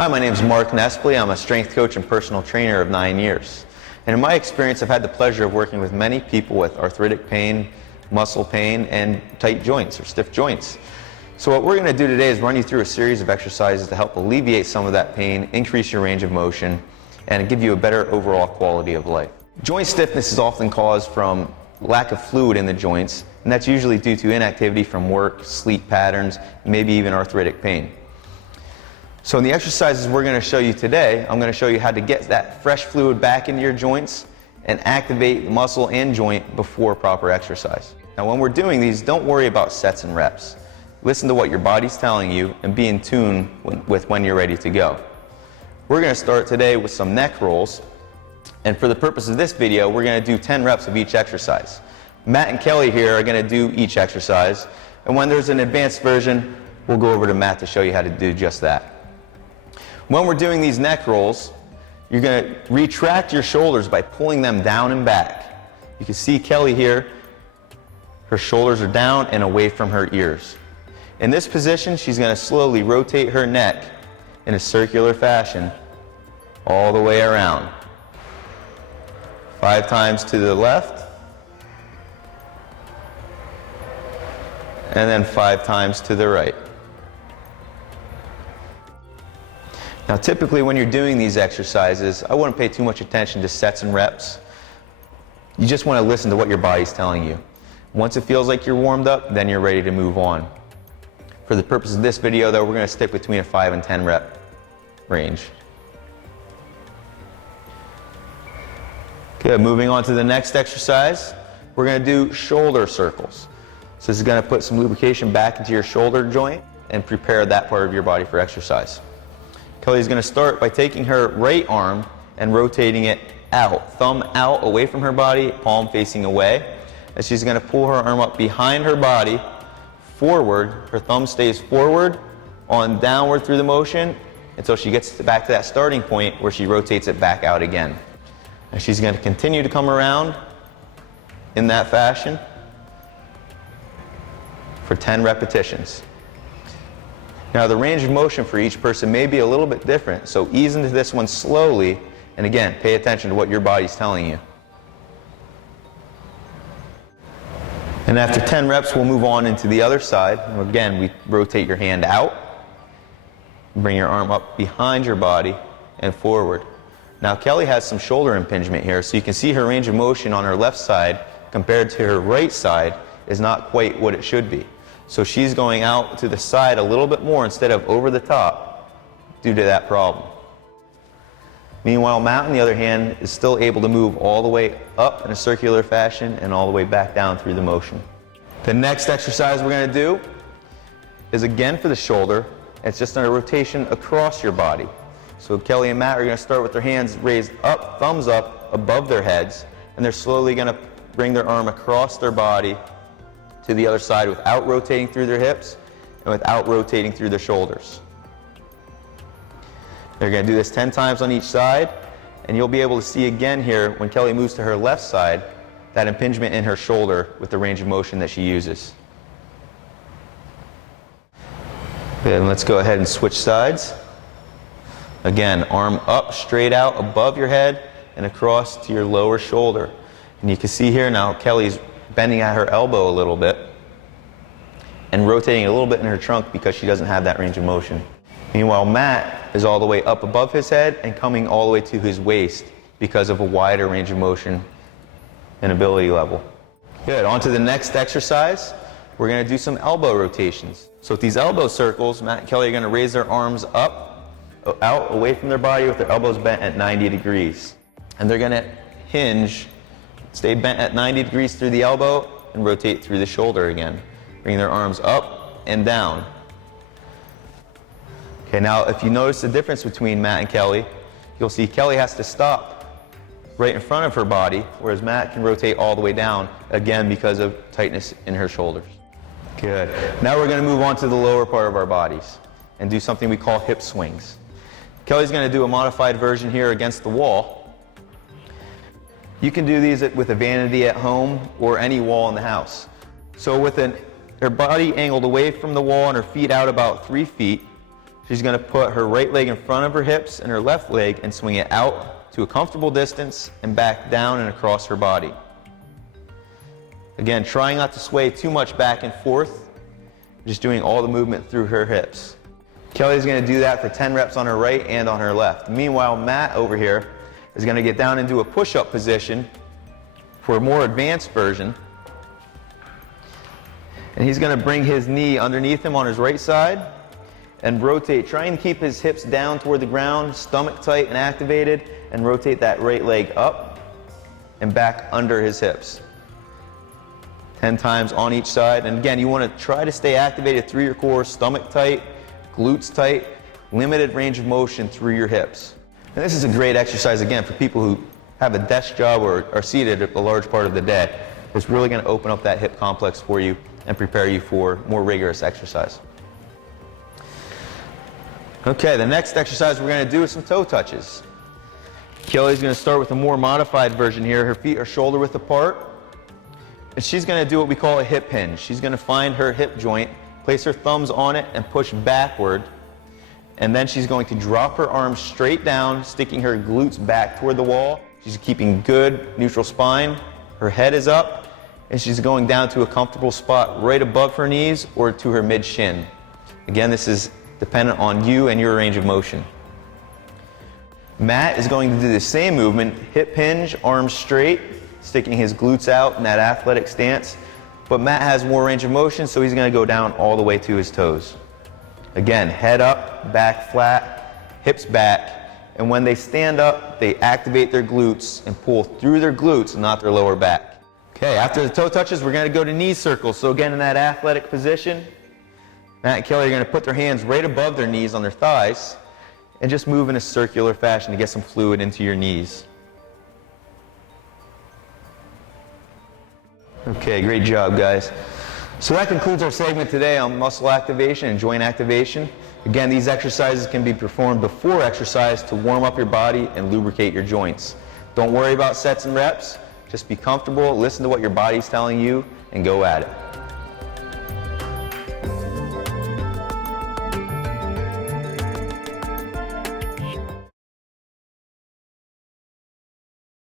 Hi, my name is Mark Nespley. I'm a strength coach and personal trainer of 9 years. And in my experience, I've had the pleasure of working with many people with arthritic pain, muscle pain, and tight joints or stiff joints. So what we're going to do today is run you through a series of exercises to help alleviate some of that pain, increase your range of motion, and give you a better overall quality of life. Joint stiffness is often caused from lack of fluid in the joints, and that's usually due to inactivity from work, sleep patterns, maybe even arthritic pain. So in the exercises we're going to show you today, I'm going to show you how to get that fresh fluid back into your joints and activate the muscle and joint before proper exercise. Now when we're doing these, don't worry about sets and reps. Listen to what your body's telling you and be in tune with when you're ready to go. We're going to start today with some neck rolls, and for the purpose of this video, we're going to do 10 reps of each exercise. Matt and Kelly here are going to do each exercise, and when there's an advanced version, we'll go over to Matt to show you how to do just that. When we're doing these neck rolls, you're going to retract your shoulders by pulling them down and back. You can see Kelly here, her shoulders are down and away from her ears. In this position, she's going to slowly rotate her neck in a circular fashion all the way around. 5 times to the left, and then 5 times to the right. Now typically when you're doing these exercises, I wouldn't pay too much attention to sets and reps. You just want to listen to what your body's telling you. Once it feels like you're warmed up, then you're ready to move on. For the purpose of this video though, we're going to stick between a 5 and 10 rep range. Good, moving on to the next exercise, we're going to do shoulder circles. So this is going to put some lubrication back into your shoulder joint and prepare that part of your body for exercise. Kelly's going to start by taking her right arm and rotating it out, thumb out away from her body, palm facing away. And she's going to pull her arm up behind her body, forward. Her thumb stays forward on downward through the motion until she gets back to that starting point where she rotates it back out again. And she's going to continue to come around in that fashion for 10 repetitions. Now the range of motion for each person may be a little bit different, so ease into this one slowly, and again, pay attention to what your body's telling you. And after 10 reps, we'll move on into the other side. Again, we rotate your hand out, bring your arm up behind your body and forward. Now Kelly has some shoulder impingement here, so you can see her range of motion on her left side compared to her right side is not quite what it should be. So she's going out to the side a little bit more instead of over the top due to that problem. Meanwhile, Matt, on the other hand, is still able to move all the way up in a circular fashion and all the way back down through the motion. The next exercise we're going to do is again for the shoulder. It's just a rotation across your body. So Kelly and Matt are going to start with their hands raised up, thumbs up, above their heads, and they're slowly going to bring their arm across their body to the other side without rotating through their hips and without rotating through their shoulders. They're going to do this 10 times on each side, and you'll be able to see again here when Kelly moves to her left side that impingement in her shoulder with the range of motion that she uses. Good, and let's go ahead and switch sides. Again, arm up, straight out above your head and across to your lower shoulder. And you can see here now Kelly's bending at her elbow a little bit and rotating a little bit in her trunk because she doesn't have that range of motion. Meanwhile, Matt is all the way up above his head and coming all the way to his waist because of a wider range of motion and ability level. Good, on to the next exercise. We're going to do some elbow rotations. So with these elbow circles, Matt and Kelly are going to raise their arms up, out, away from their body with their elbows bent at 90 degrees. And they're going to hinge, stay bent at 90 degrees through the elbow and rotate through the shoulder again. Bring their arms up and down. Okay, now if you notice the difference between Matt and Kelly, you'll see Kelly has to stop right in front of her body, whereas Matt can rotate all the way down, again because of tightness in her shoulders. Good. Now we're going to move on to the lower part of our bodies and do something we call hip swings. Kelly's going to do a modified version here against the wall. You can do these with a vanity at home or any wall in the house. So with her body angled away from the wall and her feet out about 3 feet, She's going to put her right leg in front of her hips and her left leg and swing it out to a comfortable distance and back down and across her body. Again, trying not to sway too much back and forth, just doing all the movement through her hips. Kelly's going to do that for 10 reps on her right and on her left. Meanwhile, Matt over here is going to get down into a push-up position for a more advanced version. And he's going to bring his knee underneath him on his right side and rotate, trying to keep his hips down toward the ground, stomach tight and activated, and rotate that right leg up and back under his hips. 10 times on each side. And again, you want to try to stay activated through your core, stomach tight, glutes tight, limited range of motion through your hips. And this is a great exercise, again, for people who have a desk job or are seated a large part of the day. It's really going to open up that hip complex for you and prepare you for more rigorous exercise. Okay, the next exercise we're going to do is some toe touches. Kelly's going to start with a more modified version here. Her feet are shoulder width apart. And she's going to do what we call a hip hinge. She's going to find her hip joint, place her thumbs on it, and push backward. And then she's going to drop her arms straight down, sticking her glutes back toward the wall. She's keeping good neutral spine. Her head is up, and she's going down to a comfortable spot right above her knees or to her mid-shin. Again, this is dependent on you and your range of motion. Matt is going to do the same movement, hip hinge, arms straight, sticking his glutes out in that athletic stance. But Matt has more range of motion, so he's going to go down all the way to his toes. Again, head up, back flat, hips back, and when they stand up, they activate their glutes and pull through their glutes, not their lower back. Okay, after the toe touches, we're going to go to knee circles. So again, in that athletic position, Matt and Kelly are going to put their hands right above their knees on their thighs and just move in a circular fashion to get some fluid into your knees. Okay, great job, guys. So that concludes our segment today on muscle activation and joint activation. Again, these exercises can be performed before exercise to warm up your body and lubricate your joints. Don't worry about sets and reps. Just be comfortable, listen to what your body's telling you, and go at it.